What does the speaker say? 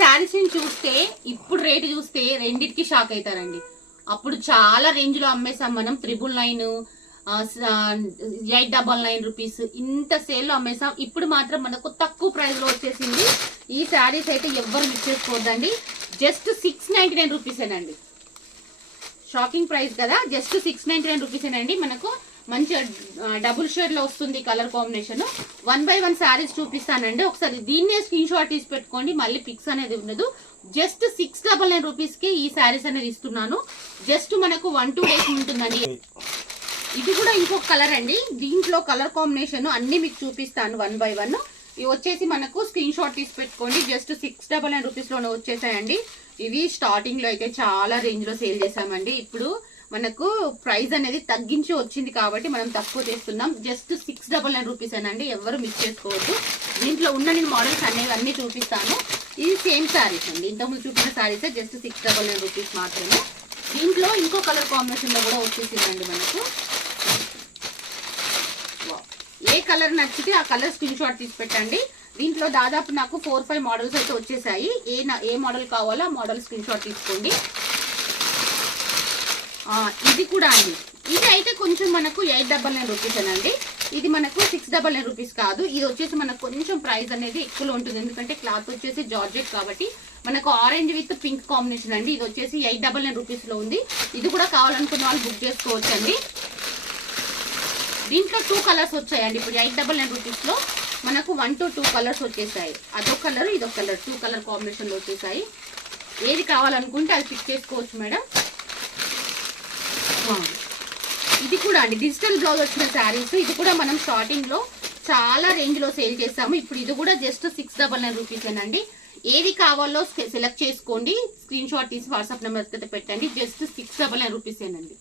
శారీస్ ని చూస్తే ఇప్పుడు రేటు చూస్తే రెండిటికి షాక్ అవుతారండి. అప్పుడు చాలా రేంజ్ లో అమ్మేసాం మనం. 999, 899 రూపీస్ ఇంత సేల్ లో అమ్మేసాం. ఇప్పుడు మాత్రం మనకు తక్కువ ప్రైస్ లో వచ్చేసింది. ఈ శారీస్ అయితే ఎవ్వరు మిస్ చేసుకోవద్దండి. జస్ట్ 699 రూపీసేనండి. షాకింగ్ ప్రైస్ కదా, జస్ట్ 699 రూపీసేనండి. మనకు మంచి డబుల్ షేడ్ లో వస్తుంది కలర్ కాంబినేషన్. 1 by 1 శారీస్ చూపిస్తానండి. ఒకసారి దీన్నే స్క్రీన్ షాట్ తీసి పెట్టుకోండి, మళ్ళీ పిక్స్ అనేది ఉండదు. జస్ట్ 699 రూపీస్ కి ఈ శారీస్ అనేది ఇస్తున్నాను. జస్ట్ మనకు 1-2 డేస్ ఉంటుందండి. ఇది కూడా ఇంకొక కలర్ అండి. దీంట్లో కలర్ కాంబినేషన్ అన్ని మీకు చూపిస్తాను 1 by 1. ఇవి వచ్చేసి మనకు స్క్రీన్ షాట్ తీసి పెట్టుకోండి. జస్ట్ 699 రూపీస్ లోనే వచ్చేసాయండి. ఇవి స్టార్టింగ్ లో అయితే చాలా రేంజ్ లో సేల్ చేసామండి. ఇప్పుడు మనకు ప్రైస్ అనేది తగ్గించి వచ్చింది కాబట్టి మనం తక్కువ చేస్తున్నాం. జస్ట్ 699 రూపీస్ అండి. ఎవరు మిస్ చేసుకోవద్దు. దీంట్లో ఉన్న నేను మోడల్స్ అనేవి అన్ని చూపిస్తాను. ఇది సేమ్ శారీస్ అండి, ఇంతకుముందు చూపిన శారీసే. జస్ట్ 699 రూపీస్ మాత్రమే. దీంట్లో ఇంకో కలర్ కాంబినేషన్ లో కూడా వచ్చేసిందండి మనకు. ఏ కలర్ నచ్చితే ఆ కలర్ స్క్రీన్ షాట్ తీసి పెట్టండి. దీంట్లో దాదాపు నాకు 4-5 మోడల్స్ అయితే వచ్చేసాయి. ఏ మోడల్ కావాలో ఆ మోడల్ స్క్రీన్ షాట్ తీసుకోండి. ఇది కూడా అండి, ఇది అయితే కొంచెం మనకు 899 రూపీస్ అండి. ఇది మనకు 699 రూపీస్ కాదు. ఇది వచ్చేసి మనకు కొంచెం ప్రైస్ అనేది ఎక్కువలో ఉంటుంది, ఎందుకంటే క్లాత్ వచ్చేసి జార్జెట్ కాబట్టి. మనకు ఆరెంజ్ విత్ పింక్ కాంబినేషన్ అండి. ఇది వచ్చేసి 899 రూపీస్ లో ఉంది. ఇది కూడా కావాలనుకున్న వాళ్ళు బుక్ చేసుకోవచ్చు అండి. దీంట్లో 2 కలర్స్ వచ్చాయండి. ఇప్పుడు 899 రూపీస్ లో మనకు 1 to 2 కలర్స్ వచ్చేసాయి. అదొక కలర్, ఇదొక కలర్, 2 కలర్ కాంబినేషన్ లో వచ్చేసాయి. ఏది కావాలనుకుంటే అది పిక్ చేసుకోవచ్చు మేడం. ఇది కూడా అండి డిజిటల్ బ్లౌజ్ వచ్చిన శారీస్. ఇది కూడా మనం స్టార్టింగ్ లో చాలా రేంజ్ లో సేల్ చేస్తాము. ఇప్పుడు ఇది కూడా జస్ట్ 699 రూపీస్ అండి. ఏది కావాలో సెలెక్ట్ చేసుకోండి, స్క్రీన్ షాట్ తీసి వాట్సాప్ నెంబర్ పెట్టండి. జస్ట్ 699 రూపీస్ ఏనండి.